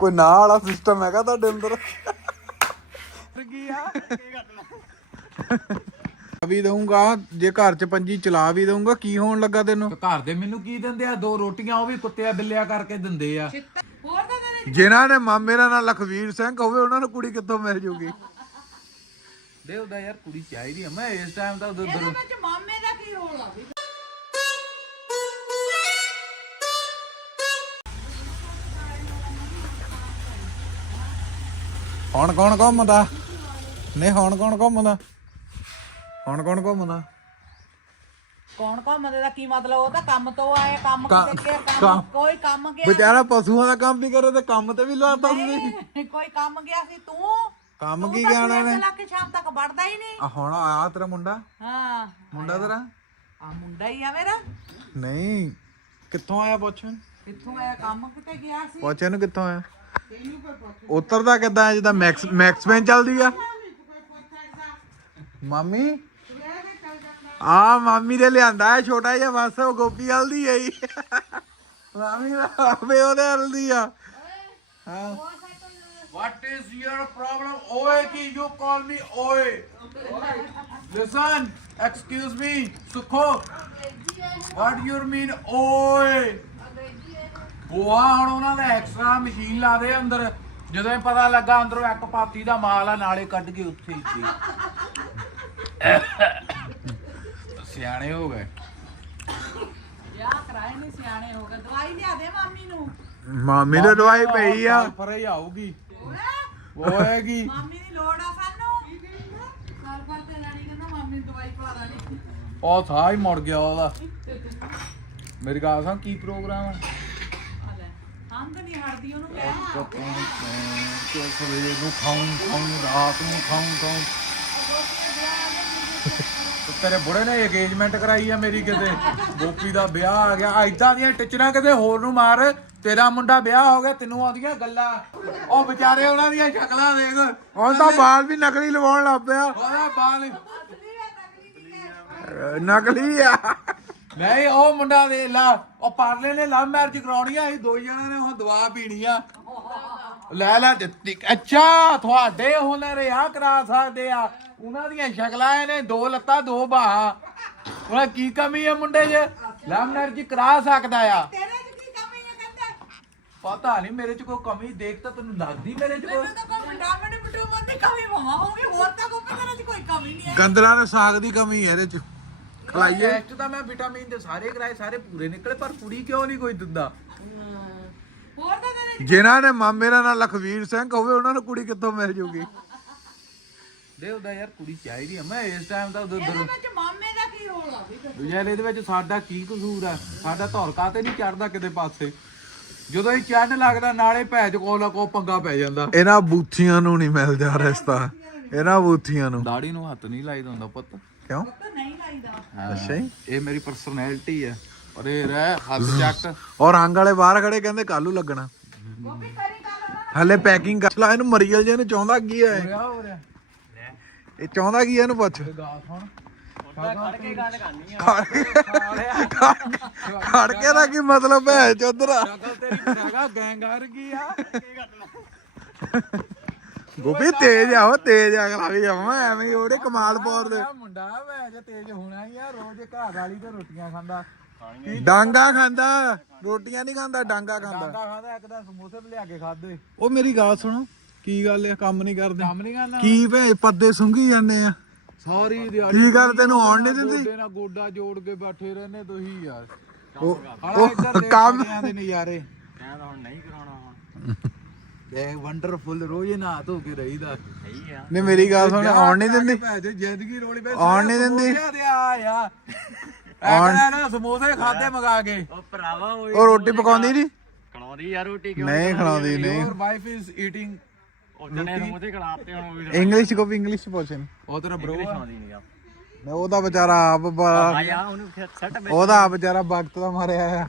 ਕੋਈ ਨਾ ਵਾਲਾ ਸਿਸਟਮ ਹੈਗਾ ਤੁਹਾਡੇ ਅੰਦਰ? ਵੀ ਦਊਂਗਾ ਜੇ ਘਰ ਚ ਪੰਜੀ ਚਲਾ ਵੀ ਦਊਂਗਾ ਕੀ ਹੋਣ ਲੱਗਾ ਤੈਨੂੰ? ਘਰ ਦੇ ਮੈਨੂੰ ਕੀ ਦਿੰਦੇ ਆ? ਦੋ ਰੋਟੀਆਂ ਉਹ ਵੀ ਕੁੱਤਿਆਂ ਬਿੱਲਿਆਂ ਕਰਕੇ ਦਿੰਦੇ ਆ। ਹੋਰ ਤਾਂ ਜਿਨ੍ਹਾਂ ਨੇ ਮਾਮੇ ਦਾ ਨਾਂ ਲਖਵੀਰ ਸਿੰਘ ਹੋਵੇ ਉਹਨਾਂ ਨੂੰ ਕੁੜੀ ਕਿੱਥੋਂ ਮਿਲ ਜੂਗੀ? ਦੇ ਉਹਦਾ ਯਾਰ ਕੁੜੀ ਚਾਹੀਦੀ ਆ। ਮੈਂ ਇਸ ਟਾਈਮ ਤਾਂ ਉਧਰ ਇਹਦੇ ਵਿੱਚ ਮਾਮੇ ਹੁਣ ਕੌਣ ਘੁੰਮਦਾ? ਨਹੀਂ ਹੁਣ ਕੌਣ ਘੁੰਮਦਾ? ਹੁਣ ਕੌਣ ਘੁੰਮਦਾ? ਕੌਣ ਘੁੰਮਦੇ ਦਾ ਕੀ ਮਤਲਬ? ਉਹ ਤਾਂ ਕੰਮ ਤੋਂ ਆਏ ਕੰਮ ਕੰਮ- ਕਿਤੇ ਗਿਆ ਕੰਮ ਕੰਮ। ਕੋਈ ਕੰਮ ਗਿਆ ਵਿਚਾਰਾ ਪਸ਼ੂਆਂ ਦਾ ਕੰਮ ਵੀ ਕਰੇ ਤੇ ਕੰਮ ਤੇ ਵੀ ਲਾਤਾ ਨਹੀਂ, ਕੋਈ ਕੰਮ ਗਿਆ ਸੀ ਤੂੰ? ਕੰਮ ਕੀ ਗਿਆ ਉਹਨੇ ਲੱਗ ਕੇ ਸ਼ਾਮ ਤੱਕ ਵੜਦਾ ਹੀ ਨਹੀਂ। ਆ ਹੁਣ ਆਇਆ ਤੇਰਾ ਮੁੰਡਾ? ਹਾਂ। ਮੁੰਡਾ ਤੇਰਾ? ਆ ਮੁੰਡਾ ਹੀ ਆ ਮੇਰਾ। ਨਹੀਂ ਕਿੱਥੋਂ ਆਇਆ ਪੁੱਛਣ? ਕਿੱਥੋਂ ਆਇਆ? ਕੰਮ ਕਿਤੇ ਗਿਆ ਸੀ। ਪੁੱਛ ਇਹਨੂੰ ਕਿੱਥੋਂ ਆਇਆ? ਉਤਰਦਾ ਕਿੱਦਾਂ ਹੈ? ਜਿੱਦਾਂ ਮੈਕਸ ਮੈਕਸ ਪੈਨ ਚੱਲਦੀ ਆ? ਮਾਮੀ? ਆ ਮਾਮੀ ਦੇ ਲਿਆਂਦਾ ਹੈ ਛੋਟਾ ਜਿਹਾ ਬਸ ਉਹ ਗੋਪੀ ਵਾਲ ਦੀ ਆਈ ਮਾਮੀ ਦਾ ਆਪੇ ਉਹਦੇ ਵਾਲ ਦੀ ਆ। ਹਾਂ। What is your problem? ਓਏ ਕੀ you call me ਓਏ। Listen, excuse me, Sukho. What you mean ਓਏ? ਗੋਆ ਹੁਣ ਉਹਨਾਂ ਦਾ ਐਕਸਟਰਾ ਮਸ਼ੀਨ ਲਾ ਦੇ ਅੰਦਰ। ਜਦੋਂ ਇਹ ਪਤਾ ਲੱਗਾ ਅੰਦਰੋਂ ਇੱਕ ਪਾਤੀ ਦਾ ਮਾਲ ਆ ਨਾਲੇ ਕੱਢ ਕੇ ਉੱਥੇ ਹੀ ਸੀ। ਸਿਆਣੇ ਹੋ ਗਏ। ਵਿਆਹ ਕਰਾਏ ਨਹੀਂ ਸਿਆਣੇ ਹੋ ਗਏ। ਦਵਾਈ ਲਿਆ ਦੇ ਮਾਮੀ ਨੂੰ। ਮਾਮੀ ਦੇ ਦਵਾਈ ਪਈ ਆ। ਪਰ ਹੀ ਆਊਗੀ ਹੋਏਗੀ। ਮਾਮੀ ਦੀ ਲੋੜ ਆ ਸਾਨੂੰ। ਸਾਲ ਭਰ ਤੇ ਲੜੀ ਕਹਿੰਦਾ ਮਾਮੀ ਨੂੰ ਦਵਾਈ ਪਾ ਦੇਣੀ ਉਹ ਥਾ ਹੀ ਮੁੜ ਗਿਆ ਉਹਦਾ। ਮੇਰੀ ਗੱਲ ਸੁਣ ਕੀ ਪ੍ਰੋਗਰਾਮ ਆ? ਲੈ ਹੰਗ ਨਹੀਂ ਹਟਦੀ ਉਹਨੂੰ ਕਹਿ। ਤੇ ਸਵੇਰੇ ਨੂੰ ਖਾਉਂ ਖਾਉਂ ਰਾਤ ਨੂੰ ਖਾਉਂ ਖਾਉਂ ਤੇ ਤੇਰੇ ਬੁੜੇ ਨੇ engagement ਕਰਾਈ ਆ ਮੇਰੀ ਕਿਤੇ? ਗੋਪੀ ਦਾ ਵਿਆਹ ਆ ਗਿਆ। ਐਦਾਂ ਦੀਆਂ ਟਿਚਰਾਂ ਕਿਤੇ ਹੋਰ ਨੂੰ ਮਾਰ। ਤੇਰਾ ਮੁੰਡਾ ਵਿਆਹ ਹੋ ਗਿਆ ਤੈਨੂੰ ਆਉਂਦੀਆਂ ਗੱਲਾਂ। ਉਹ ਵਿਚਾਰੇ ਉਹਨਾਂ ਦੀਆਂ ਸ਼ਕਲਾਂ ਦੇਖ। ਹੁਣ ਤਾਂ ਬਾਲ ਵੀ ਨਕਲੀ ਲਵਾਉਣ ਲੱਗ ਪਿਆ। ਉਹਦਾ ਬਾਲ ਨਕਲੀ ਆ। ਨਹੀਂ ਉਹ ਮੁੰਡਾ ਦੇ ਲਾ ਉਹ ਪਰਲੇ ਨੇ ਲਵ ਮੈਰਿਜ ਕਰਾਉਣੀ ਆ ਅਸੀਂ ਦੋ ਜਣਾਂ ਨੇ ਉਹ ਦਵਾ ਪੀਣੀ ਆ। ਲੈ ਲੈ ਦਿੱਤੀ। ਅੱਛਾ ਤੁਹਾਡੇ ਹੁਨਰ ਆ ਕਰਾ ਸਕਦੇ ਆ। ਉਹਨਾਂ ਦੀਆਂ ਸ਼ਕਲਾਂ ਨੇ ਦੋ ਲੱਤਾਂ ਦੋ ਬਾਹਾਂ। ਉਹਨਾਂ ਕੀ ਕਮੀ ਹੈ ਮੁੰਡੇ 'ਚ? ਲਵ ਮੈਰਿਜ ਕਰਾ ਸਕਦਾ ਆ। ਤੇਰੇ 'ਚ ਕੀ ਕਮੀ ਹੈ ਕਹਿੰਦਾ? ਪਤਾ ਨਹੀਂ ਮੇਰੇ 'ਚ ਕੋਈ ਕਮੀ ਦੇਖ ਤਾਂ ਤੈਨੂੰ ਲੱਗਦੀ ਮੇਰੇ 'ਚ ਕੋਈ। ਮੈਨੂੰ ਤਾਂ ਕੋਈ ਵਿਟਾਮਿਨ ਵਿਟਾਮਿਨ ਦੀ ਕਮੀ ਮਹਾ ਹੋਊਗੀ ਹੋਰ ਤਾਂ ਕੋਈ ਤੇਰੇ 'ਚ ਕੋਈ ਕਮੀ ਨਹੀਂ ਹੈ ਗੰਦਲਾਂ ਦੇ ਸਾਗ ਦੀ ਕਮੀ ਹੈ ਇਹਦੇ ਚ। ਖਲਾਈਏ। ਟੈਸਟ ਤਾਂ ਮੈਂ ਵਿਟਾਮਿਨ ਦੇ ਸਾਰੇ ਕਰਾਏ ਸਾਰੇ ਪੂਰੇ ਨਿਕਲੇ ਪਰ ਕੁੜੀ ਕਿਉਂ ਨਹੀਂ ਕੋਈ ਦਿੰਦਾ? ਹੋਰ ਤਾਂ ਤੇਰੇ ਜਿਨ੍ਹਾਂ ਨੇ ਮਾਮੇ ਦਾ ਨਾਂ ਲਖਵੀਰ ਸਿੰਘ ਹੋਵੇ ਉਹਨਾਂ ਨੂੰ ਕੁੜੀ ਕਿੱਥੋਂ ਮਿਲ ਜੂਗੀ? ਦੇ ਉਹਦਾ ਯਾਰ ਕੁੜੀ ਚਾਹੀਦੀ ਆ। ਮੈਂ ਇਸ ਟਾਈਮ ਤਾਂ ਉਧਰ ਇਹਦੇ ਵਿੱਚ ਮਾਮੇ ਦਾ ਕੀ ਰੋਲ ਆ? ਵੀ ਯਾਰ ਇਹਦੇ ਵਿੱਚ ਸਾਡਾ ਕੀ ਕਸੂਰ ਆ? ਸਾਡਾ ਧੌਲ ਕਾਤੇ ਨਹੀਂ ਚੜਦਾ ਕਿਤੇ ਪਾਸੇ। ਜਦੋਂ ਹੀ ਚੜਨ ਲੱਗਦਾ ਨਾਲੇ ਭੈਜ ਕੋਲ ਕੋ ਪੰਗਾ ਪੈ ਜਾਂਦਾ। ਇਹਨਾਂ ਬੂਥੀਆਂ ਨੂੰ ਨਹੀਂ ਮਿਲਦਾ ਰਿਸ਼ਤਾ। ਇਹਨਾਂ ਬੂਥੀਆਂ ਨੂੰ। ਦਾੜੀ ਨੂੰ ਹੱਥ ਨਹੀਂ ਲਾਈਦਾ ਹੁੰਦਾ ਪੁੱਤ। ਕਿਉਂ? ਤਾਂ ਨਹੀਂ ਲਾਈਦਾ ਅੱਛਾ ਜੀ। ਇਹ ਮੇਰੀ ਪਰਸਨੈਲਿਟੀ ਆ। ਪਰ ਇਹ ਰਹਿ ਹੱਥ ਚੱਕ। ਔਰ ਰੰਗ ਵਾਲੇ ਬਾਹਰ ਖੜੇ ਕਹਿੰਦੇ ਕੱਲੂ ਲੱਗਣਾ। ਗੋਪੀ ਕਰੀ ਗੱਲ ਹਲੇ ਪੈਕਿੰਗ ਕਰ ਲਾ ਇਹਨੂੰ ਮਰੀਅਲ ਜੇ ਨੂੰ ਚਾਹੁੰਦਾ ਕੀ ਹੈ ਹੋ ਰਿਹਾ। ਇਹ ਚਾਹੁੰਦਾ ਕੀ ਹੈ ਇਹਨੂੰ ਪੁੱਛ। ਖੜ ਕੇ ਦਾ ਕੀ ਮਤਲਬ ਹੈ ਚੋਦਰਾ ਸ਼ਕਲ ਤੇਰੀ ਬਰਾਗਾ ਗੈਂਗਰ ਕੀ ਆ? ਗੋਪੀ ਤੇਜ ਆ ਉਹ ਤੇਜ ਅਗਲਾ ਵੀ ਆਵਾਂ ਐਵੇਂ ਹੀ ਉਹਦੇ ਕਮਾਲਪੁਰ ਦੇ ਆਹ ਮੁੰਡਾ ਵੈ ਜੇ ਤੇਜ ਹੋਣਾ ਹੀ ਆ ਰੋਜ਼ ਘਰ ਵਾਲੀ ਤੇ ਰੋਟੀਆਂ ਖਾਂਦਾ। ਡਾਂਗਾ ਖਾਂਦਾ ਰੋਟੀਆਂ ਨਹੀਂ ਖਾਂਦਾ ਡਾਂਗਾ ਖਾਂਦਾ। ਡਾਂਗਾ ਖਾਂਦਾ ਇੱਕ ਦਿਨ ਸਮੋਸੇ ਵੀ ਲਿਆ ਕੇ ਖਾਦੇ ਉਹ ਮੇਰੀ ਗੱਲ ਸੁਣੋ ਕੀ ਗੱਲ ਹੈ ਕੰਮ ਨਹੀਂ ਕਰਦੇ? ਕੰਮ ਨਹੀਂ ਕਰਨਾ। ਕੀ ਭੇ ਪੱਦੇ ਸੁੰਘੀ ਜਾਂਦੇ ਆ? ਸਾਰੀ ਦਿਹਾੜੀ ਕੀ ਗੱਲ ਤੈਨੂੰ ਆਉਣ ਨਹੀਂ ਦਿੰਦੀ? ਗੋਡੇ ਨਾਲ ਗੋਡਾ ਜੋੜ ਕੇ ਬੈਠੇ ਰਹਿੰਦੇ ਤੁਸੀਂ ਯਾਰ। ਉਹ ਦੇਖ ਕੰਮ- ਦੇ ਨਜ਼ਾਰੇ। ਕਹਿੰਦਾ ਹੁਣ ਨਹੀਂ ਕਰਾਉਣਾ ਹੁਣ। ਦੇਖ ਵੰਡਰਫੁਲ ਰੋਜ਼ ਨਾ ਧੋ ਕੇ ਰਹੀਦਾ। ਸਹੀ ਆ। ਨਹੀਂ ਮੇਰੀ ਗੱਲ ਸੁਣ ਆਉਣ ਨਹੀਂ ਦਿੰਦੀ। ਭੈਜੋ ਜ਼ਿੰਦਗੀ ਰੋਲੀ ਬੈ ਆਉਣ ਨਹੀਂ ਦਿੰਦੀ? ਆ ਯਾ ਆਉਣ ਨਾ ਸਮੋਸੇ ਖਾਦੇ ਮਗਾ ਕੇ। ਉਹ ਭਰਾਵਾ ਉਹ ਉਹ ਰੋਟੀ ਪਕਾਉਂਦੀ ਨਹੀਂ? ਖਣਾਉਂਦੀ ਯਾਰ ਰੋਟੀ ਕਿਉਂ ਨਹੀਂ ਖਿਲਾਉਂਦੀ? ਨਹੀਂ। ਯੋਰ ਵਾਈਫ ਇਜ਼ ਈਟਿੰਗ ਉਹਨੇ ਸਮੋਸੇ ਖਿਲਾਤੇ ਹੁਣ ਉਹ ਵੀ ਇੰਗਲਿਸ਼ ਕੋ ਵੀ ਇੰਗਲਿਸ਼ ਪੁੱਛ ਇਹਨੂੰ। ਉਹ ਤੇਰਾ ਬ్రో ਆ। ਖਿਲਾਉਂਦੀ ਨਹੀਂ ਆ ਮੈਂ ਉਹਦਾ ਵਿਚਾਰਾ ਆਪ ਬੜਾ- ਆਇਆ ਉਹਨੂੰ ਸੈੱਟ ਉਹਦਾ ਆਪ ਵਿਚਾਰਾ ਵਕਤ ਦਾ ਮਾਰਿਆ ਆ।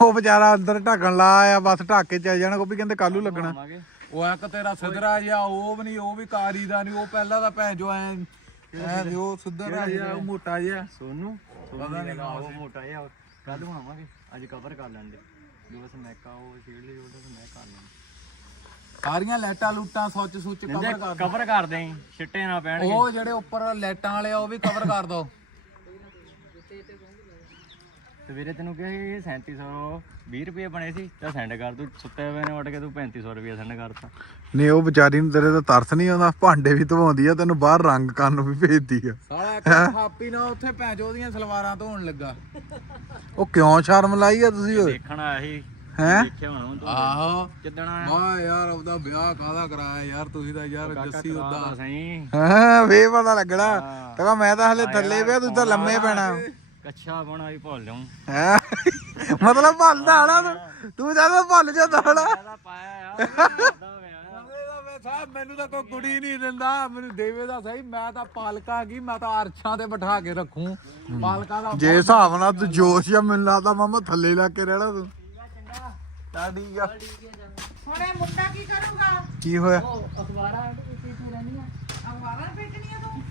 ਉਹ ਵਿਚਾਰਾ ਅੰਦਰ ਢੱਕਣ ਲਾ ਆਇਆ ਬਸ ਢੱਕ ਕੇ ਚੱਲ ਜਾਣਾ ਕੋਈ ਕਹਿੰਦੇ ਕੱਲੂ ਲੱਗਣਾ। ਆਵਾਂਗੇ ਉਹ ਇੱਕ ਤੇਰਾ ਸਿਧਰਾ ਜਿਹਾ ਉਹ ਵੀ ਨਹੀਂ ਉਹ ਵੀ ਕਾਰੀ ਦਾ ਨਹੀਂ ਉਹ ਪਹਿਲਾਂ ਤਾਂ ਭੈਣ ਜੋ ਐ ਐ ਨੀ ਉਹ ਸਿਧਰਾ ਜਿਹਾ ਉਹ ਮੋਟਾ ਜਿਹਾ। ਸੋਨੂ ਪਤਾ ਨਹੀਂ ਉਹ ਮੋਟਾ ਜਿਹਾ ਕੱਲ ਨੂੰ ਆਵਾਂਗੇ ਅੱਜ ਕਵਰ ਕਰ ਲੈਂਦੇ ਜੋ ਬਸ ਮੈਕਾ ਉਹ ਛੇੜ ਲਈ ਉਹਦਾ ਮੈਂ ਕਰ ਲੈਂਦੇ। ਸਾਰੀਆਂ ਲਾਈਟਾਂ ਲੂਟਾਂ ਸੁੱਚ ਸੁੱਚ ਕਵਰ ਕਰ ਦੋ। ਕਵਰ ਕਰ ਦੇ ਛਿੱਟੇ ਨਾ ਪੈਣਗੇ। ਉਹ ਜਿਹੜੇ ਉੱਪਰ ਲਾਈਟਾਂ ਵਾਲੇ ਆ ਉਹ ਵੀ ਕਵਰ ਕਰ ਦੋ। ਤੇ ਵੀਰੇ ਤੈਨੂੰ ਕਿਹਾ ਸੀ ਇਹ 3720 ਰੁਪਏ ਬਣੇ ਸੀ ਤਾਂ ਸੈਂਡ ਕਰ ਤੂੰ ਸੁੱਤੇ ਹੋਏ ਨੇ ਉੱਠ ਕੇ ਤੂੰ 3500 ਰੁਪਏ ਸੈਂਡ ਕਰਤਾ। ਨਹੀਂ ਉਹ ਵਿਚਾਰੀ ਨੂੰ ਤੇਰੇ ਤਾਂ ਤਰਸ ਨਹੀਂ ਆਉਂਦਾ ਭਾਂਡੇ ਵੀ ਧਵਾਉਂਦੀ ਆ ਤੈਨੂੰ ਬਾਹਰ ਰੰਗ ਕਰਨ ਨੂੰ ਵੀ ਭੇਜਦੀ ਆ। ਸਾਲਾ ਇੱਕ ਹਾਪੀ ਨਾ ਉੱਥੇ ਭੈਂਜੋ ਦੀਆਂ ਸਲਵਾਰਾਂ ਧੋਣ ਲੱਗਾ। ਉਹ ਕਿਉਂ ਸ਼ਰਮ ਲਾਈ ਆ ਤੁਸੀਂ ਓਏ? ਦੇਖਣ ਆਇਆ ਸੀ ਹੈ? ਦੇਖਿਆ ਹੁਣ ਤੂੰ ਆਹੋ। ਕਿੱਦਣ ਆਇਆ? ਵਾਹ ਯਾਰ ਉਹਦਾ ਵਿਆਹ ਕਾਹਦਾ ਕਰਾਇਆ? ਯਾਰ ਤੁਸੀਂ ਤਾਂ ਯਾਰ ਜੱਸੀ ਕਰਾ ਉਹਦਾ ਤਾਂ ਸਹੀ। ਹਾਂ ਵੇ ਪਤਾ ਲੱਗਣਾ। ਮੈਂ ਤਾਂ ਹਲੇ ਥੱਲੇ ਪਿਆ ਤੂੰ ਤਾਂ ਲੰਮੇ ਪੈਣਾ। ਕੱਛਾ ਬਣਾ ਵੀ ਭੁੱਲ ਜਾਉਂ ਹੈ? ਮਤਲਬ ਭੱਲਦਾ ਹਣਾ ਤੂੰ। ਤੂੰ ਜਦੋਂ ਭੱਲ ਜਾਂਦਾ ਹਣਾ। ਇਹਦਾ ਪਾਇਆ ਆ ਕਰਦਾ ਹੋਇਆ ਮੈਂ ਸਾਹਿਬ ਮੈਨੂੰ ਤਾਂ ਕੋਈ ਕੁੜੀ ਨਹੀਂ ਦਿੰਦਾ। ਮੈਨੂੰ ਦੇਵੇ ਦਾ ਸਹੀ ਮੈਂ ਤਾਂ ਪਾਲਕਾ ਕੀ ਮੈਂ ਤਾਂ ਅਰਸ਼ਾਂ ਤੇ ਬਿਠਾ ਕੇ ਰੱਖੂ। ਪਾਲਕਾ ਦਾ ਜੇ ਹਿਸਾਬ ਨਾਲ ਤੂੰ ਜੋਸ਼ ਜਾਂ ਮੈਨੂੰ ਲੱਗਦਾ ਮਾਮਾ ਥੱਲੇ ਲੱਗ ਕੇ ਰਹਿਣਾ ਤੂੰ। ਤਾਂ ਠੀਕ ਆ। ਹੁਣ ਇਹ ਮੁੰਡਾ ਕੀ ਕਰੂਗਾ? ਕੀ ਹੋਇਆ? ਅਖਬਾਰਾਂ ਵੇਚਣੀਆਂ ਤੂੰ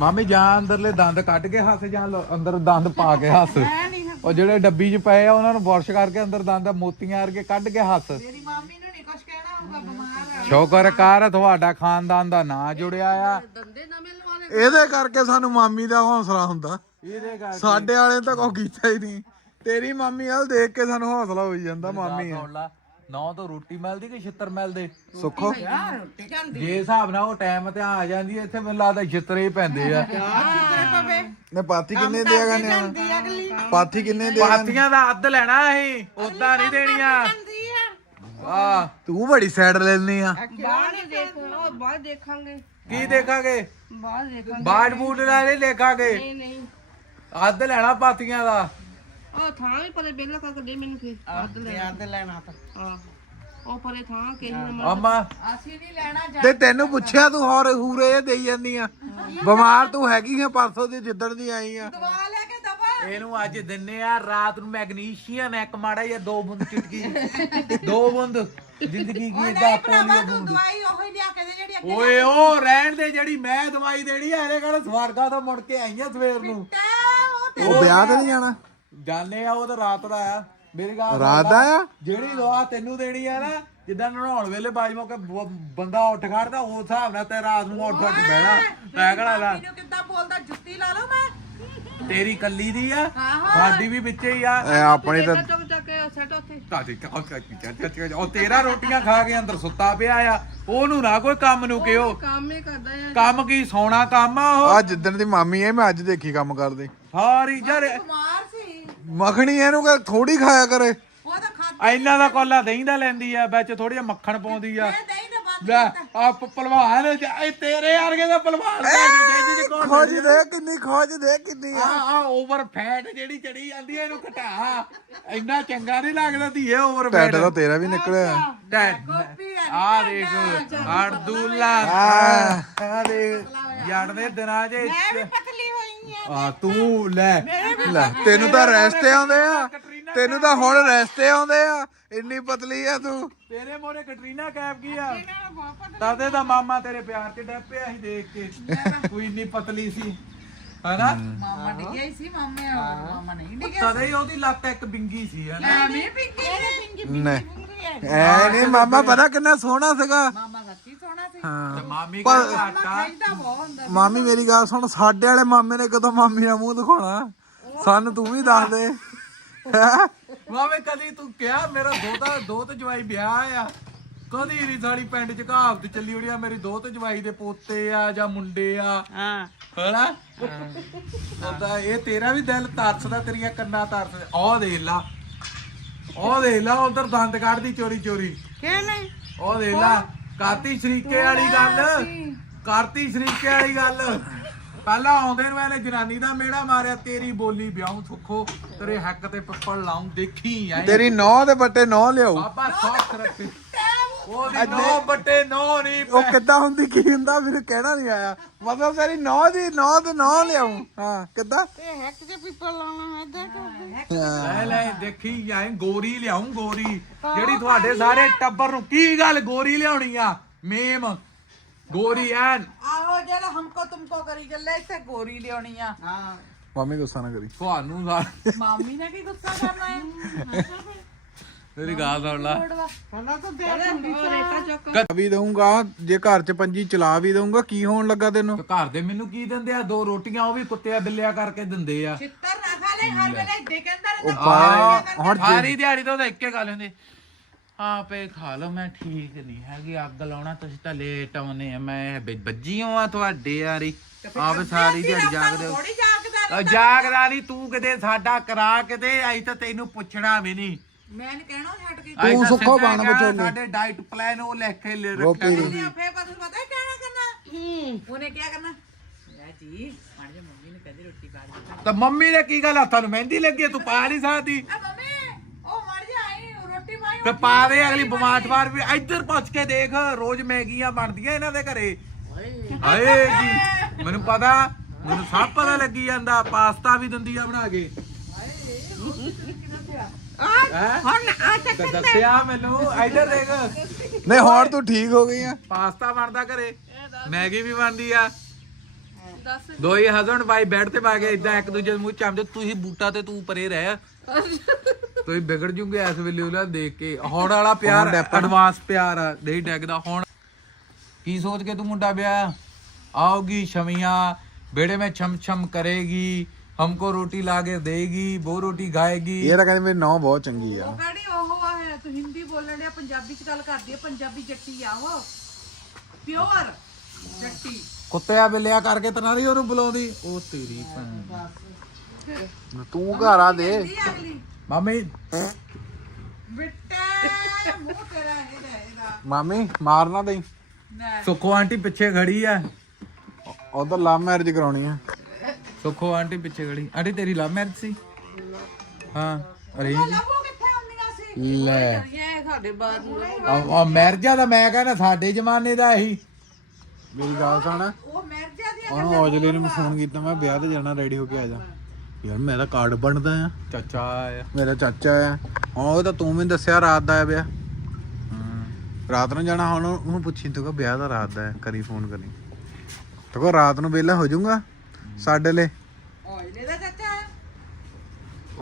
ਮਾਮੀ ਜਾਂ ਅੰਦਰਲੇ ਦੰਦ ਕੱਢ ਕੇ ਹੱਸ ਜਾਂ ਲੋ- ਅੰਦਰ ਦੰਦ ਪਾ ਕੇ ਹੱਸ। ਮੈਂ ਨਹੀਂ ਉਹ ਜਿਹੜੇ ਡੱਬੀ 'ਚ ਪਏ ਆ ਉਹਨਾਂ ਨੂੰ ਵਾਸ਼ ਕਰਕੇ ਅੰਦਰ ਦੰਦ ਮੋਤੀਆਂ ਵਰਗੇ ਕੱਢ ਕੇ ਹੱਸ। ਮੇਰੀ ਮਾਮੀ ਨੂੰ ਨਹੀਂ ਕੁਛ ਕਹਿਣਾ ਹੋਊਗਾ ਬਿਮਾਰ ਆ। ਸ਼ੁਕਰ ਕਰ ਤੁਹਾਡਾ ਖਾਨਦਾਨ ਦਾ ਨਾਂ ਜੁੜਿਆ ਆ। ਦੰਦੇ ਨਾ ਮਿਲਵਾਣੇ ਇਹਦੇ ਕਰਕੇ ਸਾਨੂੰ ਮਾਮੀ ਦਾ ਹੌਸਲਾ ਹੁੰਦਾ। ਇਹਦੇ ਸਾਡੇ ਵਾਲੇ ਤਾਂ ਕੋਈ ਕੀਤਾ ਹੀ ਨਹੀਂ। ਤੇਰੀ ਮਾਮੀ ਵੱਲ ਦੇਖ ਕੇ ਸਾਨੂੰ ਹੌਸਲਾ ਹੋਈ ਜਾਂਦਾ ਮਾਮੀ। ਆ। ਸੁਣ ਲਾ। ਨੌ ਤੋਂ ਰੋਟੀ ਮਿਲਦੀ ਕਿ ਛਿੱਤਰ ਮਿਲਦੇ ਸੁੱਖੋ। ਰੋਟੀ ਜਾਂਦੀ ਜੇ ਹਿਸਾਬ ਨਾਲ ਉਹ ਟਾਈਮ ਤੇ ਆ ਜਾਂਦੀ ਹੈ, ਇੱਥੇ ਮੈਨੂੰ ਲੱਗਦਾ ਛਿੱਤਰੇ ਹੀ ਪੈਂਦੇ ਆ। ਪਵੇ। ਨੇ ਪਾਥੀ ਕਿੰਨੇ ਜਾਂਦੀ ਅਗਲੀ। ਪਾਥੀ ਕਿੰਨੇ ਦਿਆ ਪਾਥੀਆਂ ਦਾ ਅੱਧ ਲੈਣਾ ਅਸੀਂ ਉਦਾਂ ਨਹੀਂ ਦੇਣੀਆਂ। ਜਾਂਦੀ ਆ ਆ ਤੂੰ ਬੜੀ ਸਾਈਡ ਲੈਣੀ ਆ। ਬਾਹਰ ਦੇਖਣਾ ਬਾਹਰ ਦੇਖਾਂਗੇ। ਕੀ ਦੇਖਾਂਗੇ? ਬਾਹਰ ਦੇਖਾਂਗੇ। ਬਾੜ ਬੂਟ ਲੈ ਲੈ ਦੇਖਾਂਗੇ। ਨਹੀਂ ਨਹੀਂ। ਅੱਧ ਲੈਣਾ ਪਾਥੀਆਂ ਦਾ। ਉਹ ਥਾਂ ਵੀ ਪਰੇ ਬੇਲਾ ਕਰਕੇ ਦੇ ਮੈਨੂੰ ਫੇਰ ਅੱਧ ਲੈਣਾ। ਅੱਧ ਲੈਣਾ ਤਾਂ। ਹਾਂ ਉਹ ਪਰੇ ਥਾਂ ਕਿਸੇ ਨੇ ਅੰਮਾ ਅਸੀਂ ਨਹੀਂ ਲੈਣਾ ਤੇ ਤੈਨੂੰ ਪੁੱਛਿਆ ਤੂੰ ਹੋਰ ਹੂਰੇ ਇਹ ਦੇਈ ਜਾਂਦੀ ਆ। ਬਿਮਾਰ ਤੂੰ ਹੈਗੀ ਆ ਪਰਸੋਂ ਦੀ ਜਿੱਦਣ ਦੀ ਆਈ ਆ। ਦਵਾ ਲੈ ਕੇ ਦਵਾ। ਇਹਨੂੰ ਅੱਜ ਦਿੰਨੇ ਆ ਰਾਤ ਨੂੰ ਮੈਗਨੀਸ਼ੀਅਮ ਇੱਕ ਮਾੜਾ ਜਾਂ ਦੋ ਬੂੰਦ ਚਿਟਕੀ। ਦੋ ਬੂੰਦ। ਜ਼ਿੰਦਗੀ ਕੀ ਇਦਾਂ ਪੋਲੀਓ ਬੂੰਦ। ਦਵਾਈ ਉਹ ਹੀ ਲਿਆ ਕੇ ਦੇ ਜਿਹੜੀ ਅੱਗੇ ਓਏ ਉਹ ਰਹਿਣ ਦੇ ਜਿਹੜੀ ਮੈਂ ਦਵਾਈ ਦੇਣੀ ਆ ਇਹਨੇ ਕਹਿੰਦਾ ਸਵਾਰਗਾ ਤੋਂ ਮੁੜ ਕੇ ਆਈਆਂ ਸਵੇਰ ਨੂੰ। ਉਹ ਵਿਆਹ ਤੇ ਨਹੀਂ ਜਾਣਾ? ਜਾਣੇ ਆ ਉਹ ਤਾਂ ਰਾਤ ਦਾ ਆ। ਮੇਰੀ ਗੱਲ ਰਾਤ। ਦਾ ਆ? ਜਿਹੜੀ ਦਵਾ ਤੈਨੂੰ ਦੇਣੀ ਆ ਨਾ ਜਿੱਦਾਂ ਨਹਾਉਣ ਵੇਲੇ ਬਾਜ ਮੌਕੇ ਬ- ਬੰਦਾ ਉੱਠ ਖੜਦਾ ਉਸ ਹਿਸਾਬ ਨਾਲ ਤੇ ਰਾਤ ਨੂੰ ਉੱਠ ਉੱਠ ਬਹਿਣਾ। ਮੈਂ ਕਹਣਾ ਮੈਨੂੰ ਕਿੱਦਾਂ ਬੋਲਦਾ? ਜੁੱਤੀ ਲਾ ਲਓ ਮੈਂ। ਤੇਰੀ ਕੱਲੀ ਦੀ ਆ। ਸਾਡੀ ਵੀ ਵਿੱਚੇ ਹੀ ਆ। ਐ ਆਪਣੀ ਤਾਂ ਚੱਕ ਚੱਕ ਕੇ ਸੈਟ ਉੱਥੇ। ਤੁਹਾਡੀ ਕ- ਕ- ਕ- ਕ- ਉਹ ਤੇਰਾ ਰੋਟੀਆਂ ਖਾ ਕੇ ਅੰਦਰ ਸੁੱਤਾ ਪਿਆ ਆ। ਉਹਨੂੰ ਨਾ ਕੋਈ ਕੰਮ ਨੂੰ ਕਿਹੋ। ਕੰਮ ਹੀ ਕਰਦਾ ਆ। ਕੰਮ ਕੀ ਸੌਣਾ ਕੰਮ ਆ ਉਹ? ਆ ਜਿੱਦਣ ਦੀ ਮਾਮੀ ਐ ਮੈਂ ਅੱਜ ਦੇਖੀ ਕੰਮ ਕਰਦੇ। ਸਾਰੀ ਯਾਰ ਬਿਮਾਰ ਸੀ। ਮੱਖਣੀ ਇਹਨੂੰ ਕਹ ਥੋੜੀ ਖਾਇਆ ਕਰੇ। ਉਹ ਤਾਂ ਖਾਦਾ ਇੰਨਾ ਦਾ ਕੋਲਾ ਦਹੀਂ ਦਾ ਲੈਂਦੀ ਆ ਵਿੱਚ ਥੋੜੀ ਜਿਹਾ ਮੱਖਣ ਪਾਉਂਦੀ ਆ। ਲੈ ਆ ਪ- ਭਲਵਾਨ ਇਹ ਤੇਰੇ ਵਰਗੇ ਦਾ ਭਲਵਾਨ ਖੋਜ ਦੇ ਕਿੰਨੀ ਖੋਜ ਦੇ ਕਿੰਨੀ ਆ। ਆ ਆ ਓਵਰ ਫੈਟ ਜਿਹੜੀ ਚੜੀ ਜਾਂਦੀ ਐ ਇਹਨੂੰ ਘਟਾ। ਇੰਨਾ ਚੰਗਾ ਨਹੀਂ ਲੱਗਦਾ ਧੀਏ ਓਵਰ ਫੈਟ ਤਾਂ ਤੇਰਾ ਵੀ ਨਿਕਲਿਆ। ਆ ਦੇਖ ਅਰਦੁੱਲਾ ਆ ਆ ਦੇਖ ਜੜ ਦੇ ਦਿਨਾਂ 'ਚ ਮੈਂ ਵੀ ਪਤਲੀ ਹੋਈ ਆ ਆ ਤੂੰ ਲੈ। ਲੈ ਤੈਨੂੰ ਤਾਂ ਰੈਸਤੇ ਆਉਂਦੇ ਆ। ਤੈਨੂੰ ਤਾਂ ਹੁਣ ਰੈਸਤੇ ਆਉਂਦੇ ਆ। ਇੰਨੀ ਪਤਲੀ ਆ ਤੂੰ। ਤੇਰੇ ਮੋਰੇ ਕਟਰੀਨਾ ਕੈਫ ਕੀ ਆ? ਦਾਦੇ ਦਾ ਮਾਮਾ ਤੇਰੇ ਪਿਆਰ 'ਚ ਡੱਪਿਆ ਸੀ ਦੇਖ ਕੇ। ਕੋਈ ਇੰਨੀ ਪਤਲੀ ਸੀ। ਹਨਾ? ਮਾਮਾ ਡਿੱਗਿਆ ਹੀ ਸੀ ਮਾਮੇ ਮਾਮਾ ਨਹੀਂ ਤਦੇ ਹੀ ਉਹਦੀ ਲੱਤ ਇੱਕ ਬਿੰਗੀ ਸੀ ਹਨਾ? ਮੈਂ ਪਿੰਗੀ ਨਹੀਂ। ਐ ਨਹੀਂ ਮਾਮਾ ਪਤਾ ਕਿੰਨਾ ਸੋਹਣਾ ਸੀਗਾ। ਮਾਮਾ ਸੱਚੀ ਸੋਹਣਾ ਸੀ। ਤੇ ਮਾਮੀ ਪਰ- ਕਹਿੰਦਾ ਆਟਾ ਖਾਈਦਾ ਬਹੁਤ ਹੁੰਦਾ ਮਾਮੀ ਮੇਰੀ ਗੱਲ ਸੁਣ ਸਾਡੇ ਵਾਲੇ ਮਾਮੇ ਨੇ ਕਦੋਂ ਮਾਮੀ ਦਾ ਮੂੰਹ ਦਿਖਾਉਣਾ? ਸਾਨੂੰ ਤੂੰ ਵੀ ਦੱਸ ਦੇ। ਮਾਮੇ ਕਦੀ ਤੂੰ ਕਿਹਾ ਮੇਰਾ ਦੋਤਾ ਦੋਤ ਜਵਾਈ ਵਿਆਹ ਆ? ਕਦੀ ਨਹੀਂ ਸਾਡੀ ਪਿੰਡ ਚ ਕਹਾਵਤ ਚੱਲੀ ਹੋਣੀ ਆ ਮੇਰੀ ਦੋਤ ਜਵਾਈ ਦੇ ਪੋਤੇ ਆ ਜਾਂ ਮੁੰਡੇ ਆ। ਹਾਂ। ਹਣਾ ਉਹਦਾ ਇਹ ਤੇਰਾ ਵੀ ਦਿਲ ਤਰਸਦਾ ਤੇਰੀਆਂ ਕੰਨਾਂ ਤਰਸ ਉਹ ਦੇਖ ਲਾ। ਉਹ ਦੇਖ ਲਾ ਉਧਰ ਦੰਦ ਕੱਢਦੀ ਚੋਰੀ ਚੋਰੀ। ਕਿ ਨਹੀਂ ਉਹ ਦੇਖ ਲਾ ਕਾਤੀ ਸ਼ਰੀਕੇ ਵਾਲੀ ਗੱਲ। ਕਾਤੀ ਸ਼ਰੀਕੇ ਵਾਲੀ ਗੱਲ। ਪਹਿਲਾਂ ਆਉਂਦੇ ਨੂੰ ਇਹਨੇ ਜਨਾਨੀ ਦਾ ਮੇੜਾ ਮਾਰਿਆ ਤੇਰੀ ਬੋਲੀ ਵਿਆਹੂ ਸੁੱਖੋ ਤੇਰੇ ਹੱਕ ਤੇ ਪੱਪਲ ਲਾਉਂ ਦੇਖੀ ਆਏ। ਤੇਰੀ ਨੌ ਦੇ ਬੱਟੇ ਨੌ ਲਿਆਉ ਬਾਬਾ ਸੌਖ ਰੱਖੇ। ਉਹਦੀ ਨੌ ਬੱਟੇ ਨੌ ਨਹੀਂ ਉਹ ਕਿੱਦਾਂ ਹੁੰਦੀ ਕੀ ਹੁੰਦਾ ਮੈਨੂੰ ਕਹਿਣਾ ਨਹੀਂ ਆਇਆ। ਮਤਲਬ ਤੇਰੀ ਨੌ ਦੀ ਨੌ ਤੇ ਨੌ ਲਿਆਉ ਹਾਂ ਕਿੱਦਾਂ? ਤੇ ਹੈਕ ਤੇ ਪੀਪਲ ਲਾਉਣਾ ਇਦਾਂ ਕਰਦੇ ਲੈ ਲੈ ਦੇਖੀ ਜਾਏ ਗੋਰੀ ਲਿਆਉਂ ਗੋਰੀ। ਜਿਹੜੀ ਤੁਹਾਡੇ ਸਾਰੇ ਟੱਬਰ ਨੂੰ ਕੀ ਗੱਲ ਗੋਰੀ ਲਿਆਉਣੀ ਆ? ਮੇਮ। ਗੋਰੀ ਐਨ। ਆਹੋ ਜਿਹੜਾ ਹਮਕੋ ਤੁਮਕੋ ਕਰੀ ਗੱਲੇ ਇੱਥੇ ਗੋਰੀ ਲਿਆਉਣੀ ਆ। ਹਾਂ। ਮਾਮੀ ਗੁੱਸਾ ਨਾ ਕਰੀ। ਤੁਹਾਨੂੰ ਸਾ- ਮਾਮੀ ਨੇ ਕੀ ਗੁੱਸਾ ਕਰਨਾ ਹੈ? ਮੇਰੀ ਗੱਲ ਸੁਣ ਲੈ। ਹਣਾ ਤਾਂ ਦੇ ਰੇਤਾ ਚੁੱਕ। ਵੀ ਦਊਂਗਾ ਜੇ ਘਰ ਚ ਪੰਜੀ ਚਲਾ ਵੀ ਦਊਂਗਾ ਕੀ ਹੋਣ ਲੱਗਾ ਤੈਨੂੰ? ਤੇ ਘਰ ਦੇ ਮੈਨੂੰ ਕੀ ਦਿੰਦੇ ਆ? ਦੋ ਰੋਟੀਆਂ ਉਹ ਵੀ ਕੁੱਤਿਆਂ ਬਿੱਲਿਆਂ ਕਰਕੇ ਦਿੰਦੇ ਆ। ਚਿੱਤਰ ਨਾ ਖਾ ਲੈ ਹਰ ਵੇਲੇ ਇੱਦੇ ਕਹਿੰਦਾ ਉਹ ਰਹਿੰਦਾ ਪਾ ਹੁਣ ਸਾਰੀ ਦਿਹਾੜੀ ਤਾਂ ਉਹਦਾ ਇੱਕੇ ਗੱਲ ਹੁੰਦੀ। ਹਾਂ ਪੇ ਖਾ ਲਓ ਮੈਂ ਠੀਕ ਨਹੀਂ ਹੈਗੀ ਅੱਗ ਲਾਉਣਾ ਤੁਸੀਂ ਤਾਂ ਲੇਟ ਆਉਨੇ ਆ ਮੈਂ ਬ- ਬੱਜੀ ਆ ਤੁਹਾਡੇ ਯਾਰੀ। ਆਪ ਸਾਰੀ ਦਿਹਾੜੀ ਜਾਗਦੇ ਹੋ। ਥੋੜੀ ਜਾਗਦਾ ਉਹ ਜਾਗਦਾ ਨਹੀਂ ਤੂੰ ਕਿਤੇ ਸਾਡਾ ਕਰਾ ਕਿਤੇ ਅਸੀਂ ਤਾਂ ਤੈਨੂੰ ਪੁੱਛਣਾ ਵੀ ਨਹੀਂ। ਮੈਂ ਨੀ ਕਹਿਣਾ ਛੱਡ ਕੇ। ਅਸੀਂ ਤਾਂ ਸੁੱਖੋ ਸਿੱਧਾ ਬਣ ਕਿਹਾ, ਵਿਚੋਲੇ। ਸਾਡੇ ਡਾਈਟ ਪਲਾਨ ਉਹ ਲਿਖ ਕੇ ਲੈ ਰੱਖਿਆ ਫੇਰ ਪਤਾ ਪਤਾ ਕਹਿਣਾ ਕਰਨਾ। ਉਹਨੇ ਕੀ ਕਰਨਾ ਲੈ ਜੀ ਮਾੜੀ ਜਿਹੀ ਮੰਮੀ ਨੇ ਕਹਿੰਦੀ ਰੋਟੀ ਪਾ ਦੇ ਤਾਂ ਮੰਮੀ ਨੇ ਕੀ ਗੱਲ ਹੱਥਾਂ ਨੂੰ ਮਹਿੰਦੀ ਲੱਗੀ ਹੈ, ਤੂੰ ਪਾ ਨਹੀਂ ਸਕਦੀ। ਆ ਮੰਮੀ ਉਹ ਮਾੜੀ ਜਿਹੀ ਆਈ ਰੋਟੀ ਪਾਈ ਤੇ ਪਾ ਦੇ ਅਗਲੀ ਬਿਮਾਰ ਬਾਰ ਵੀ ਇੱਧਰ ਪੁੱਛ ਕੇ ਦੇਖ ਰੋਜ਼ ਮੈਗੀਆਂ ਬਣਦੀਆਂ ਇਹਨਾਂ ਦੇ ਘਰੇ। ਹਾਏ ਜੀ ਮੈਨੂੰ ਪਤਾ ਮੈਨੂੰ ਸਭ ਪਤਾ ਲੱਗੀ ਜਾਂਦਾ ਪਾਸਤਾ ਵੀ ਦਿੰਦੀ ਆ ਬਣਾ ਕੇ। ਹੈਂ? ਹੁਣ ਆ ਚੱਕ ਤਾਂ। ਦੱਸਿਆ ਮੈਨੂੰ ਇੱਧਰ ਦੇਖ। ਨਹੀਂ ਹੁਣ ਤੂੰ ਠੀਕ ਹੋ ਗਈ ਆ। ਪਾਸਤਾ ਬਣਦਾ ਘਰੇ ਮੈਗੀ ਵੀ ਬਣਦੀ ਆ। ਦੋ ਹੀ ਹਸਬੰਡ ਵਾਈ ਬੈੱਡ ਤੇ ਪਾ ਕੇ ਇਦਾਂ ਇੱਕ ਦੂਜੇ ਦੇ ਮੂੰਹ ਚਮਦੇ ਤੁਸੀਂ ਬੂਟਾ ਤੇ ਤੂੰ ਪਰੇ ਰਹਿ। ਤੁਸੀਂ ਵਿਗੜ ਜੂਗੇ ਇਸ ਵੇਲੇ ਉਹਨਾਂ ਨੂੰ ਦੇਖ ਕੇ ਹੁਣ ਵਾਲਾ ਪਿਆਰ ਐਡਵਾਂਸ ਪਿਆਰ ਆ ਨਹੀਂ ਡੈਗਦਾ ਹੁਣ ਕੀ ਸੋਚ ਕੇ ਤੂੰ ਮੁੰਡਾ ਵਿਆਹ ਆਉਗੀ ਸ਼ਮੀਆਂ बेड़े में छम छम करेगी हमको रोटी ला के देगी वो रोटी खाएगी ਇਹ ਤਾਂ ਕਹਿੰਦੇ ਮੇਰੀ ਨੌ ਬਹੁਤ ਚੰਗੀ ਆ ਉਹ ਕਿਹੜੀ ਉਹ ਆ ਹੈ ਤੂੰ ਹਿੰਦੀ ਬੋਲਣ ਡਿਆ ਪੰਜਾਬੀ ਚ ਗੱਲ ਕਰਦੀ ਆ ਪੰਜਾਬੀ ਜੱਟੀ ਆ ਉਹ ਪਿਓਰ ਜੱਟੀ ਕੁੱਤਿਆ ਬਿੱਲਿਆ ਕਰਕੇ ਤਾਂ ਨਹੀਂ ਉਹਨੂੰ ਬੁਲਾਉਂਦੀ ਉਹ ਤੇਰੀ ਭੈਣ ਤੂੰ ਘਰ ਆ ਦੇ। ਕੀ ਅਗਲੀ। ਮਾਮੀ। ਬਿੱਟੇ ਮੂੰਹ ਤੇਰਾ ਇਹਦਾ ਇਹਦਾ। ਮਾਮੀ ਮਾਰਨਾ ਦੇਈ। ਨਾ ਸੁੱਖੋ ਆਂਟੀ ਪਿੱਛੇ ਖੜੀ ਆ। ਉਧਰ ਲਵ ਮੈਰਿਜ ਕਰਾਉਣੀ ਆ। ਸੁੱਖੋ ਆਂਟੀ ਪਿੱਛੇ ਖੜੀ। ਆਂਟੀ ਤੇਰੀ ਲਵ ਮੈਰਿਜ ਸੀ? ਹਾਂ ਅਰੇ ਲੱਭੋ ਕਿੱਥੇ ਆਉਂਦੀਆਂ ਸੀ? ਲੈ। ਇਹ ਸਾਡੇ ਬਾਦ ਨੂੰ। ਆ ਮੈਰਜਾ ਦਾ ਮੈਂ ਕਹਿੰਦਾ ਸਾਡੇ ਜ਼ਮਾਨੇ ਦਾ ਇਹੀ। ਮੇਰੀ ਗੱਲ ਸੁਣ। ਉਹ ਮਿਰਜ਼ਾ ਦੀਆਂ ਉਹਨੂੰ ਔਜਲੇ ਨੂੰ ਫੋਨ ਕੀਤਾ ਮੈਂ ਵਿਆਹ ਤੇ ਜਾਣਾ ਰੈਡੀ ਹੋ ਕੇ ਆ ਜਾ। ਯਾਰ ਮੇਰਾ ਕਾਰਡ ਬਣਦਾ ਆ। ਚਾਚਾ ਆ ਮੇਰਾ ਚਾਚਾ ਆ। ਹਾਂ ਉਹ ਤਾਂ ਤੂੰ ਮੈਨੂੰ ਦੱਸਿਆ ਰਾਤ ਦਾ ਆ ਵਿਆਹ ਰਾਤ ਨੂੰ ਜਾਣਾ ਹੁਣ ਉਹਨੂੰ ਪੁੱਛੀ ਤੂੰ ਕਿ ਵਿਆਹ ਦਾ ਰਾਤ ਦਾ ਹੈ ਕਰੀ ਫੋਨ ਕਰੀ। ਤੂੰ ਕੋ ਰਾਤ ਨੂੰ ਵਿਹਲਾ ਹੋ ਜਾਊਗਾ ਸਾਡੇ ਲਈ। ਦਾ ਚਾਚਾ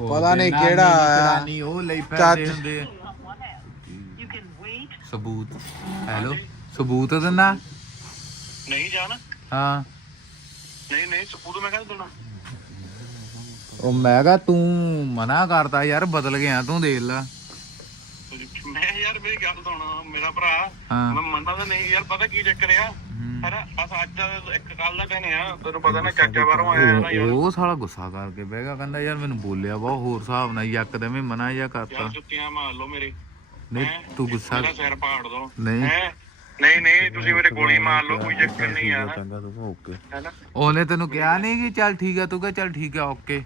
ਪਤਾ ਨਹੀਂ ਕਿਹੜਾ ਆਇਆ। ਨਹੀਂ ਉਹ ਲਈ ਚੱਜ। ਫਿਰਦੇ ਹੁੰਦੇ ਆ। ਸਬੂਤ। ਹੈਲੋ ਸਬੂਤ ਦਿੰਦਾ? ਨਹੀਂ ਜਾਣ। ਹਾਂ। ਨਹੀਂ ਨਹੀਂ ਸਬੂਤ ਮੈਂ ਕਹਿੰਦਾ ਦੇਣਾ? ਉਹ ਮੈਂ ਕਹਾ ਤੂੰ ਮਨਾ ਕਰਤਾ ਯਾਰ ਬਦਲ ਗਿਆ ਤੂੰ ਦੇਖ ਲੈ ਮੈਂ ਯਾਰ ਮੇਰੀ ਗੱਲ ਸੁਣ ਮੇਰਾ ਭਰਾ ਹਾਂ। ਮੈਂ ਮੰਨਦਾ ਤਾਂ ਨਹੀਂ ਯਾਰ ਪਤਾ ਕੀ ਚੱਕਰ ਆ ਹਨਾ ਬਸ ਅੱਜ ਇੱਕ ਕੱਲ ਦਾ ਦਿਨ ਆ ਤੈਨੂੰ ਪਤਾ ਨਾ ਚਾਚਾ ਬਾਹਰੋਂ ਆਇਆ ਨਾ ਯਾਰ ਉਹ ਸਾਲਾ ਗੁੱਸਾ ਕਰਕੇ ਬਹਿ ਗਿਆ ਕਹਿੰਦਾ ਯਾਰ ਮੈਨੂੰ ਬੋਲਿਆ ਵਾ ਹੋਰ ਹਿਸਾਬ ਨਾਲ ਯਕਦਮ ਹੀ ਮਨਾ ਜਿਹਾ ਕਰਤਾ ਯਾਰ ਜੁੱਤੀਆਂ ਮਾਰ ਲਓ ਮੇਰੇ ਨਹੀਂ ਤੂੰ ਗੁੱਸਾ ਮੇਰਾ ਸਿਰ ਪਾੜ ਦੋ ਨਹੀਂ। ਨਹੀਂ ਨਹੀਂ ਤੁਸੀਂ ਮੇਰੇ ਗੋਲੀ ਮਾਰ ਲਓ ਕੋਈ ਚੱਕਰ ਨਹੀਂ ਆ ਚੰਗਾ ਤੂੰ ਓਕੇ ਹੈਨਾ ਉਹਨੇ ਤੈਨੂੰ ਕਿਹਾ ਨਹੀਂ ਕਿ ਚੱਲ ਠੀਕ ਆ ਤੂੰ ਕਹ ਚੱਲ ਠੀਕ ਆ ਓਕੇ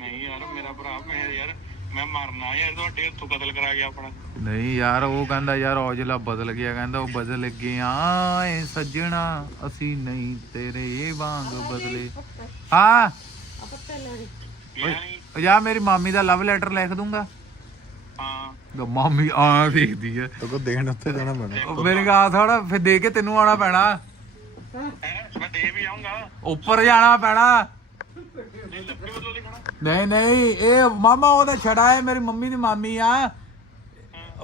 ਨਹੀਂ ਯਾਰ ਮੇਰਾ ਭਰਾ ਮੈਂ ਯਾਰ ਮੈਂ ਮਰਨਾ ਯਾਰ ਤੁਹਾਡੇ ਹੱਥੋਂ ਕਤਲ ਕਰਾ ਗਿਆ ਆਪਣਾ। ਨਹੀਂ ਯਾਰ ਉਹ ਕਹਿੰਦਾ ਯਾਰ ਔਜਲਾ ਬਦਲ ਗਿਆ ਕਹਿੰਦਾ ਉਹ ਬਦਲ ਗਿਆ ਏ ਸੱਜਣਾ ਅਸੀਂ ਨਹੀਂ ਤੇਰੇ ਵਾਂਗ ਬਦਲੇ। ਹਾਂ? ਉਹ ਯਾਰ ਮੇਰੀ ਮਾਮੀ ਦਾ ਲਵ ਲੈਟਰ ਲਿਖ ਦੂੰਗਾ? ਹਾਂ। ਤਾਂ ਮਾਮੀ ਆ ਦੇਖਦੀ ਹੈ ਤੂੰ ਕੋ ਦੇਣ ਉੱਤੇ ਜਾਣਾ ਪੈਣਾ। ਉਹ ਮੇਰੀ ਗੱਲ ਥੋੜਾ ਫਿਰ ਦੇ ਕੇ ਤੈਨੂੰ ਆਉਣਾ ਪੈਣਾ। ਹੈਂ? ਮੈਂ ਦੇ ਵੀ ਆਉਂਗਾ ਉੱਪਰ ਜਾਣਾ ਪੈਣਾ। ਨਹੀਂ ਨਹੀਂ ਇਹ ਮਾਮਾ ਉਹਦਾ ਛੜਾ ਹੈ ਮੇਰੀ ਮੰਮੀ ਦੀ ਮਾਮੀ ਆ।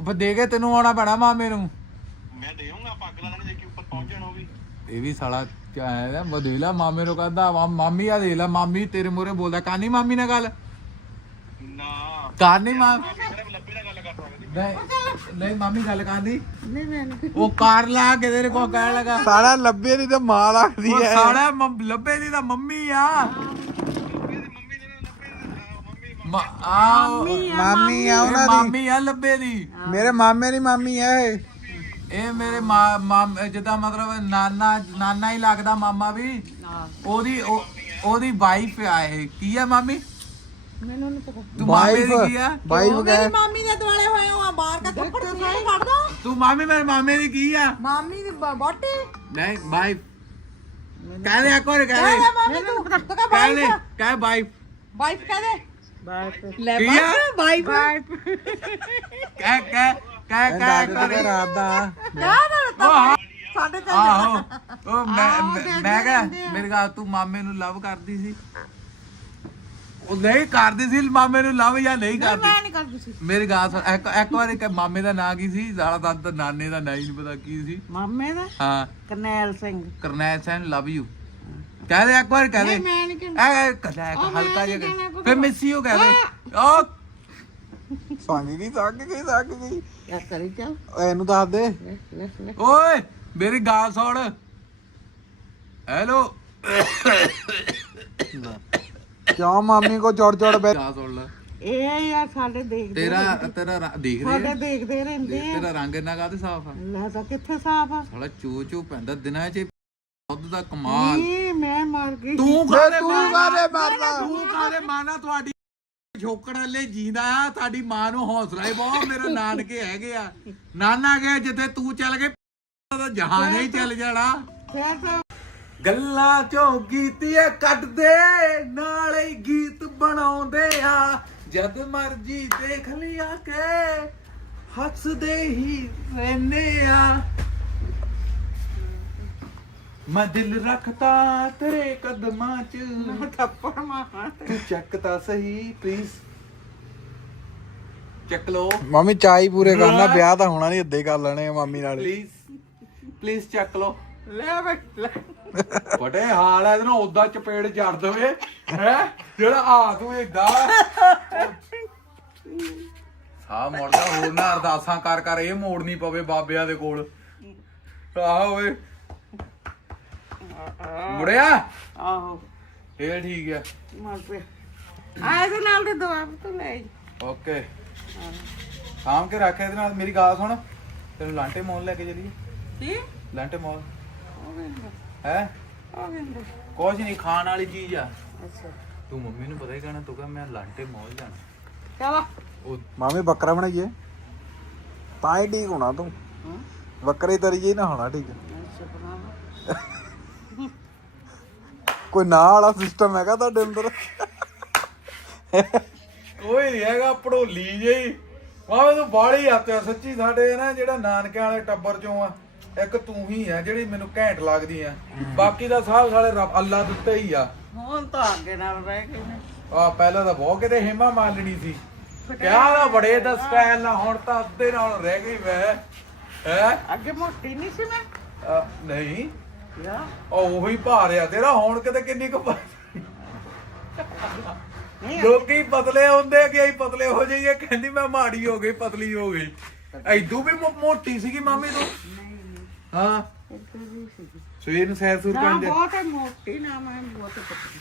ਫਿਰ ਦੇ ਕੇ ਤੈਨੂੰ ਆਉਣਾ ਪੈਣਾ ਮਾਮੇ ਨੂੰ। ਮੈਂ ਦੇ ਆਉਂਗਾ ਪੱਗ ਲਾ ਲੈਣੀ ਜੇ ਕਿ ਉੱਪਰ ਪਹੁੰਚ ਜਾਣਾ ਉਹ ਵੀ। ਇਹ ਵੀ ਸਾਲਾ ਚਾਹਦਾ ਬਦੇਲਾ ਮਾਮੇ ਨੂੰ ਕਹਿੰਦਾ ਮਾਮੀ ਆ ਦੇ ਲੈ ਮਾਮੀ ਤੇਰੇ ਮੂਹਰੇ ਬੋਲਦਾ ਕਾਨੀ ਮਾਮੀ ਨਾਲ ਗੱਲ? ਨਾ। ਕਾਨੀ ਮਾਂ ਮੈਂ ਲੱਭੀ ਨਾਲ ਗੱਲ ਕਰ ਸਕਦੀ ਨਹੀਂ ਨਹੀਂ ਮਾਮੀ ਗੱਲ ਕਰਦੀ ਨਹੀਂ ਮੈਂ ਉਹ ਕਾਰ ਲਾ ਕੇ ਤੇਰੇ ਕੋ ਕਹਿਣ ਲੱਗਾ। ਸਾਲਾ ਲੱਭੇ ਦੀ ਤਾਂ ਮਾਂ ਲੱਗਦੀ ਉਹ ਐ। ਸਾਲਾ ਮੰਮ- ਲੱਭੇ ਦੀ ਤਾਂ ਮੰਮੀ ਆ। ਮੰਮੀ ਦੇ ਨਾਲ ਲੱਭੀ ਆ ਉਹਨਾਂ ਦੀ। ਮਾਮੀ ਆ ਲੱਭੇ ਦੀ। ਮੇਰੇ ਮਾਮੇ ਦੀ ਮਾਮੀ ਐ ਇਹ। ਇਹ ਮੇਰੇ ਮਾਮ ਜਿੱਦਾਂ ਮਤਲਬ ਨਾਨਾ ਨਾਨਾ ਹੀ ਲੱਗਦਾ ਮਾਮਾ ਵੀ। ਉਹਦੀ ਉਹ- ਉਹਦੀ ਵਾਈਫ ਆ ਇਹ। ਕੀ ਆ ਮਾਮੀ? ਮੈਨੂੰ ਨਹੀਂ ਪਤਾ। ਤੂੰ ਮਾਮੇ ਵਾਈਫ ਦੀ ਕੀ ਆ? ਵਾਈਫ ਮੇਰੀ ਮਾਮੀ ਦੇ ਦੁਆਲੇ ਹੋਏ ਹੋ ਆ ਬਾਹਰ ਕਾ ਥੱਪੜ ਖਾਏ ਕੱਢ ਦੋ ਤੂੰ ਮਾਮੀ ਮੇਰੇ ਮਾਮੇ ਦੀ ਕੀ ਆ? ਮਾਮੀ ਦੀ ਬੋਟੀ? ਨਹੀਂ ਵਾਈਫ ਕਹਿ ਦੇ ਇੱਕ ਵਾਰ ਕਹਿ ਦੇ। ਮਾਮੀ ਤੂੰ। ਤੂੰ ਕਾ ਕਹਿ ਦੇ ਕਹਿ ਵਾਈਫ ਵਾਈਫ ਕਹਦੇ ਲੈ ਕੀ ਆ? ਵਾਈਫ ਕਹਿ ਕਹਿ ਕਹਿ ਕਹਿ ਇੱਕ ਦਾਦੇ ਵਾਰੀ। ਤੇ ਰਾਤ ਦਾ ਉਹ ਹਾਂ ਸਾਡੇ ਤੇ ਆਹੋ। ਉਹ ਮੈਂ ਮੈਂ- ਮੈਂ ਕਿਹਾ ਮੇਰੇ ਗੱਲ ਤੂੰ ਮਾਮੇ ਨੂੰ ਲਵ ਕਰਦੀ ਸੀ। ਉਹ ਨਹੀਂ ਕਰਦੀ ਸੀ ਮਾਮੇ ਨੂੰ ਲਵ ਜਾਂ ਨਹੀਂ ਕਰਦੀ? ਮੈਂ ਨਹੀਂ ਕਰਦੀ ਸੀ। ਮੇਰੀ ਗਾਲ ਸੁਣ ਇੱਕ ਇੱਕ ਵਾਰ ਇੱਕ ਮਾਮੇ ਦਾ ਨਾਂ ਕੀ ਸੀ? ਤਾਂ ਤਾਂ ਨਾਨੇ ਦਾ ਨਾਂ ਹੀ ਨਹੀਂ ਪਤਾ ਕੀ ਸੀ। ਮਾਮੇ ਦਾ? ਹਾਂ। Karnail Singh. Karnail Singh love you. ਕਹਿ ਦੇ ਇੱਕ ਵਾਰ ਕਹਿ ਦੇ। ਮੈਂ ਨਹੀਂ ਕਹਿੰਦਾ ਐ ਕਦਾ ਇੱਕ ਉਹ ਮੈਂ ਹਲਕਾ ਨਹੀਂ ਜਿਹਾ ਕਹਿਣਾ ਕੁਛ। ਫੇ ਮਿਸ ਯੂ ਕਹਿ ਦੇ। ਉਹ ਸੰਗ ਗਈ ਸੰਗ ਗਈ ਸੰਗ ਗਈ। ਕਿਆ ਕਰੀ ਚੱਲ ਇਹਨੂੰ ਦੱਸ ਦੇ। ਲੈ ਲੈ ਲੈ ਓਏ ਮੇਰੀ ਗਾਲ ਸੁਣ। ਹੈਲੋ ਕਿਉਂ ਮਾਮੀ ਕੋ ਚੜ ਚੜ ਬੈ ਗਾਲ ਸੁਣ ਲੈ? ਇਹ ਯਾਰ ਸਾਡੇ ਦੇਖਦੇ ਤੇਰਾ ਤੇਰਾ ਰ- ਦੇਖਦੇ ਸਾਡੇ ਆ? ਦੇਖਦੇ ਰਹਿੰਦੇ ਆ। ਤੇਰਾ ਰੰਗ ਇੰਨਾ ਕਾਹਦੇ ਸਾਫ਼ ਆ? ਲੈ ਤਾਂ ਕਿੱਥੇ ਸਾਫ਼ ਆ? ਸਾਲਾ ਚੂ ਚੂ ਪੈਂਦਾ ਦਿਨਾਂ 'ਚ ਦੁੱਧ ਦਾ ਕਮਾਲ। ਨਹੀਂ ਮੈਂ ਮਰ ਗਈ। ਤੂੰ ਕਾਹਦੇ ਤੂੰ ਮਾਰਨਾ? ਕਾਹਦੇ ਮਾਰਨਾ? ਤੂੰ ਕਾਹਦੇ ਮਾਰਨਾ? ਤੁਹਾਡੀ ਛੋਕੜ ਵਾਲੇ ਜੀਂਦਾ ਆ ਤੁਹਾਡੀ ਮਾਂ ਨੂੰ ਹੌਸਲਾ ਹੀ ਬਹੁਤ ਮੇਰੇ ਨਾਨਕੇ ਹੈਗੇ ਆ। ਨਾਨਾ ਗਏ ਜਿੱਥੇ ਤੂੰ ਚੱਲ ਗਏ ਤਾਂ ਜਹਾਨ ਹੀ ਚੱਲ ਜਾਣਾ। ਫੇਰ ਤਾਂ ਗੱਲਾਂ ਚੋਂ ਗੀਤੀਏ ਕੱਢਦੇ ਨਾਲੇ ਹੀ ਗੀਤ ਬਣਾਉਂਦੇ ਆ। ਜਦ ਮਰਜ਼ੀ ਦੇਖ ਲਿਆ ਕੇ ਹੱਸਦੇ ਹੀ ਰਹਿੰਦੇ ਆ। ਮੈਂ ਦਿਲ ਰੱਖਤਾ ਤੇਰੇ ਕਦਮਾਂ 'ਚ। ਥੱਪੜ ਮਾਰਾਂ ਤੂੰ ਚੱਕ ਤਾਂ ਸਹੀ ਪਲੀਜ਼ ਚੱਕ ਲੋ ਮਾਮੀ ਚਾਈ ਪੂਰੇ ਕਰਨਾ ਵਿਆਹ ਤਾਂ ਹੋਣਾ ਨਹੀਂ ਹੀ ਕਰ ਲੈਣੇ ਆ ਮਾਮੀ ਨਾਲ। ਪਲੀਜ਼ ਪਲੀਜ਼ ਚੱਕ ਲੋ ਲੈ ਬਈ ਲੈ। ਬੜੇ ਹਾਲ ਹੈ ਇਹਦੇ ਨਾਲ ਉਦਾਂ ਚਪੇੜ ਜੜ ਦਵੇ ਹੈ? ਜਿਹੜਾ ਆ ਤੂੰ ਏਦਾਂ। ਸਾ ਮੋੜਦਾ ਹੋਰ ਨਾ ਅਰਦਾਸਾਂ ਕਰ ਕਰ ਇਹ ਮੋੜਨੀ ਪਵੇ ਬਾਬਿਆਂ ਦੇ ਕੋਲ। ਆਹ ਓਏ। ਮੁੜਿਆ? ਆਹੋ। ਇਹ ਠੀਕ ਹੈ ਮਰ ਪਿਆ। ਆ ਇਹਦੇ ਨਾਲ ਦੇ ਦਵਾ ਤੂੰ ਲੈ। ਓਕੇ। ਸਾਂਭ ਕੇ ਰੱਖ ਇਹਦੇ ਨਾਲ। ਮੇਰੀ ਗੱਲ ਸੁਣ। ਤੈਨੂੰ ਲਾਂਟੇ ਮੋਲ ਲੈ ਕੇ ਚੱਲੀਏ। ਕੀ? ਲਾਂਟੇ ਮੋਲ। ਉਹ ਕਹਿੰਦਾ ਹੈ? ਕੁਝ ਨਹੀਂ ਖਾਣ ਵਾਲੀ ਚੀਜ਼ ਆ। ਅੱਛਾ। ਤੂੰ ਮੰਮੀ ਨੂੰ ਪਤਾ ਹੀ ਕਹਿਣਾ ਤੂੰ ਕਹ ਮੈਂ ਲਾਂਟੇ ਮੋਲ ਜਾਣਾ। ਚਲੋ ਉਹ ਮਾਮੀ ਬੱਕਰਾ ਬਣਾਈਏ। ਤਾਂ ਹੀ ਠੀਕ ਹੋਣਾ ਤੂੰ। ਬੱਕਰੇ ਤਰੀਏ ਹੀ ਨਾ ਹੋਣਾ ਠੀਕ। ਅੱਛਾ ਬਣਾ ਕੋਈ ਨਾਂ ਵਾਲਾ ਸਿਸਟਮ ਹੈਗਾ ਤੁਹਾਡੇ ਅੰਦਰ? ਕੋਈ ਨਹੀਂ ਹੈਗਾ ਪੜੋਲੀ ਜਿਹੀ। ਵਾਵੇ ਤੂੰ ਬਾੜੀ ਆਤਿਆ ਸੱਚੀ ਸਾਡੇ ਨਾ ਜਿਹੜਾ ਨਾਨਕਿਆਂ ਵਾਲੇ ਟੱਬਰ ਚੋਂ ਆ ਇੱਕ ਤੂੰ ਹੀ ਆ ਜਿਹੜੀ ਮੈਨੂੰ ਘੈਂਟ ਲੱਗਦੀ ਆ। ਬਾਕੀ ਦਾ ਸਭ ਸਾਲੇ ਰੱਬ ਅੱਲਾ ਦਿੱਤੇ ਹੀ ਆ। ਹੁਣ ਤਾਂ ਅੱਗੇ ਨਾਲ ਰਹਿ ਗਏ ਨੇ। ਆ ਪਹਿਲਾਂ ਤਾਂ ਬਹੁਤ ਕਿਤੇ ਹਿਮਾ ਮਾਲਣੀ ਸੀ। ਕਿਆ ਦਾ ਬੜੇ ਦਾ ਸਟਾਈਲ ਨਾਲ ਹੁਣ ਤਾਂ ਅੱਧੇ ਨਾਲ ਰਹਿ ਗਈ ਮੈਂ। ਹੈ? ਅੱਗੇ ਮੋਟੀ ਨਹੀਂ ਸੀ ਮੈਂ? ਨਹੀਂ। ਯਾ। ਉਹ ਉਹੀ ਭਾਰ ਆ ਤੇਰਾ ਹੁਣ ਕਿਤੇ ਕਿੰਨੀ ਕੁ ਨਹੀਂ। ਲੋਕੀ ਪਤਲੇ ਹੁੰਦੇ ਆ ਕਿ ਅਸੀਂ ਪਤਲੇ ਹੋ ਜਾਈਏ ਕਹਿੰਦੀ ਮੈਂ ਮਾੜੀ ਹੋ ਗਈ ਪਤਲੀ ਹੋ ਗਈ। ਐਦੂ ਵੀ ਮੋ- ਮੋਟੀ ਸੀਗੀ ਮਾਮੀ ਤੂੰ? ਹਾਂ। ਸਵੇਰ ਨੂੰ ਸੈਰ ਸੂਰ ਕਰਨ ਜਾ ਬਹੁਤ ਮੋਟੀ ਨਾ ਮੈਂ ਬਹੁਤ ਪਤਲੀ।